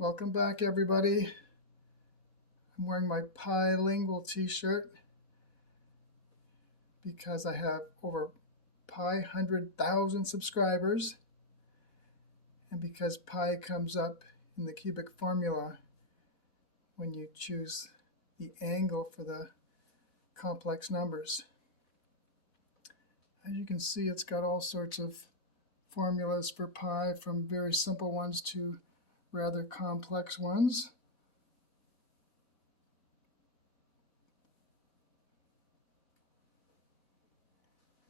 Welcome back, everybody. I'm wearing my Pilingual t-shirt because I have over pi 100,000 subscribers, and because pi comes up in the cubic formula when you choose the angle for the complex numbers. As you can see, it's got all sorts of formulas for pi, from very simple ones to rather complex ones.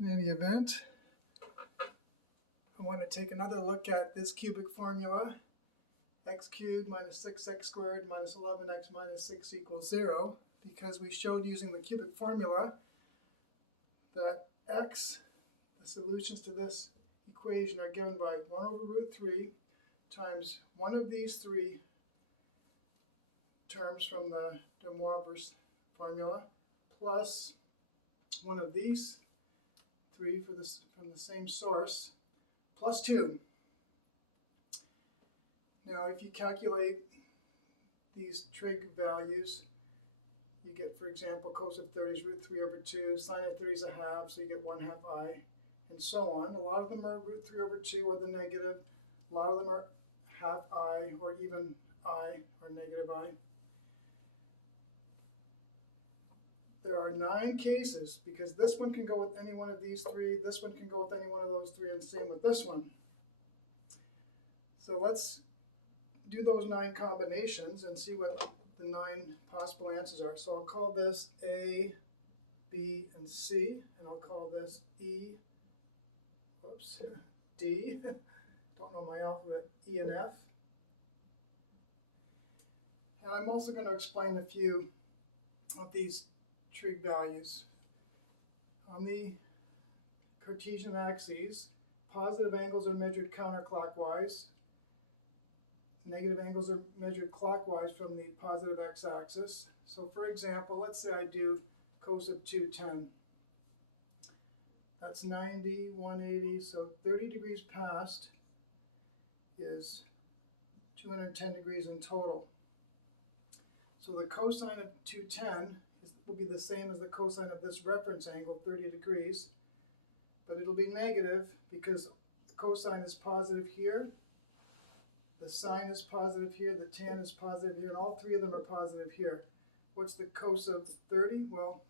In any event, I want to take another look at this cubic formula. X cubed minus 6x squared minus 11x minus 6 equals 0, because we showed using the cubic formula that x, the solutions to this equation, are given by 1 over root 3 times one of these three terms from the de Moivre's formula plus one of these three from the same source plus 2. Now, if you calculate these trig values, you get, for example, cos of 30 is root 3 over 2, sine of 30 is a half, so you get 1/2 I, and so on. A lot of them are root 3 over 2 or the negative. A lot of them are half I or even I or negative I. There are 9 cases, because this one can go with any one of these three, this one can go with any one of those three, and same with this one. So let's do those 9 combinations and see what the 9 possible answers are. So I'll call this A, B, and C, and I'll call this E, D, don't know my alphabet, E and F. And I'm also going to explain a few of these trig values. On the Cartesian axes, positive angles are measured counterclockwise. Negative angles are measured clockwise from the positive x-axis. So for example, let's say I do cos of 210. That's 90, 180, so 30 degrees past is 210 degrees in total. So the cosine of 210 will be the same as the cosine of this reference angle, 30 degrees, but it'll be negative because the cosine is positive here, the sine is positive here, the tan is positive here, and all three of them are positive here. What's the cos of 30? Well,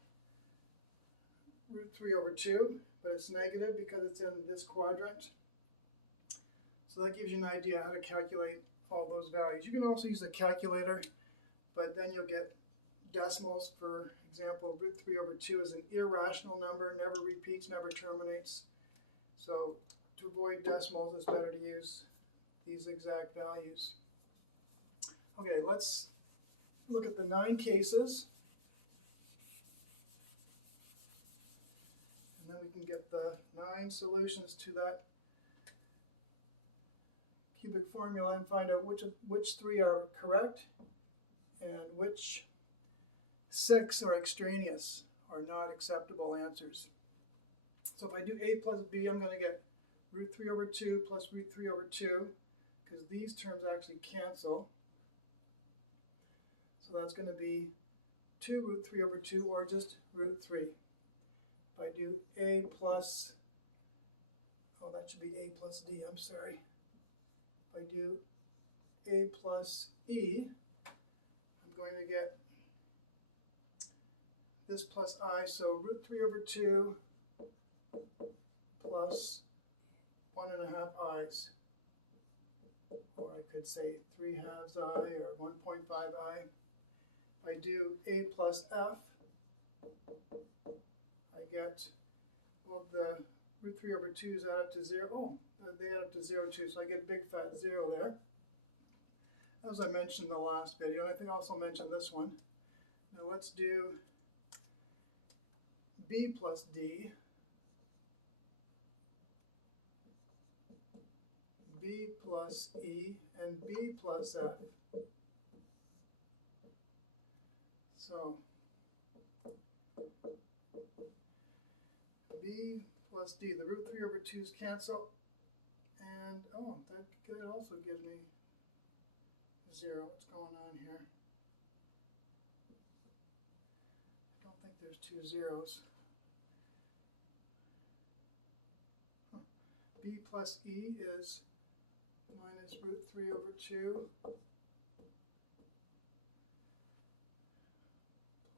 root 3 over 2, but it's negative because it's in this quadrant. So that gives you an idea how to calculate all those values. You can also use a calculator, but then you'll get decimals. For example, root 3 over 2 is an irrational number, never repeats, never terminates. So to avoid decimals, it's better to use these exact values. Okay, let's look at the 9 cases, and then we can get the 9 solutions to that cubic formula and find out which 3 are correct and which 6 are extraneous or not acceptable answers. So if I do A plus B, I'm going to get root 3 over 2 plus root 3 over 2, because these terms actually cancel. So that's going to be 2 root 3 over 2, or just root 3. If I do A plus, that should be A plus D, I'm sorry. If I do A plus E, I'm going to get this plus I, so root 3 over 2 plus 1.5 i's. Or I could say 3/2 I or 1.5 I. If I do A plus F, I get, well, the root 3 over 2's add up to 0. Oh, they add up to 0 too, so I get big fat 0 there. As I mentioned in the last video, and I think I also mentioned this one. Now let's do B plus D, B plus E, and B plus F. So B plus D, the root 3 over 2's cancel, and that also gives me 0. What's going on here? I don't think there's two zeros. B plus E is minus root 3 over 2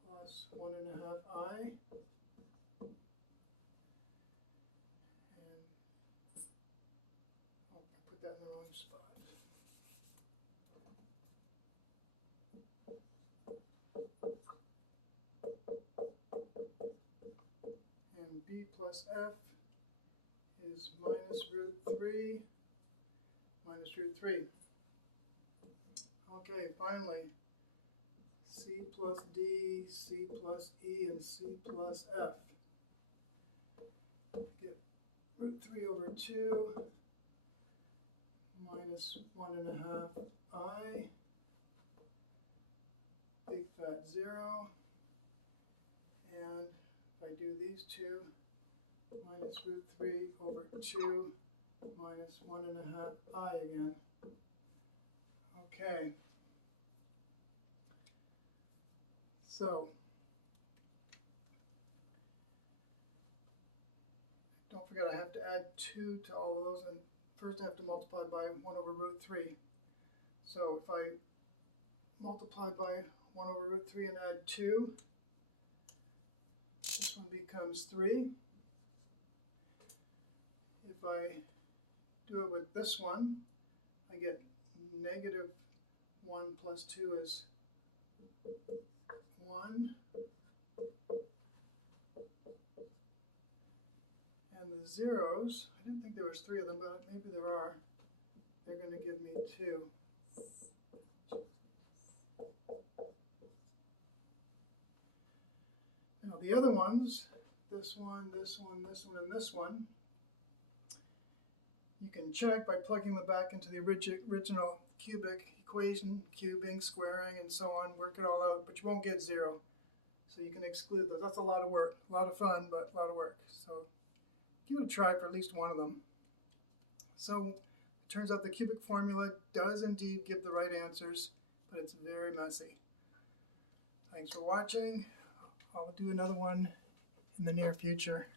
plus 1.5i. And oh, I put that in the wrong spot. And B plus F is minus root 3 minus root 3. Okay, finally, C plus D, C plus E, and C plus F. Get root 3 over 2 minus 1.5i, big fat 0, and if I do these two, minus root 3 over 2 minus 1.5i again. Okay. So, don't forget I have to add 2 to all of those, and first I have to multiply by 1 over root 3. So if I multiply by 1 over root 3 and add 2, this one becomes 3. If I do it with this one, I get negative 1 plus 2 is 1. And the zeros, I didn't think there was 3 of them, but maybe there are. They're going to give me 2. Now the other ones, this one, this one, this one, and this one, you can check by plugging them back into the original cubic equation, cubing, squaring, and so on, work it all out, but you won't get 0. So you can exclude those. That's a lot of work, a lot of fun, but a lot of work. So give it a try for at least one of them. So it turns out the cubic formula does indeed give the right answers, but it's very messy. Thanks for watching. I'll do another one in the near future.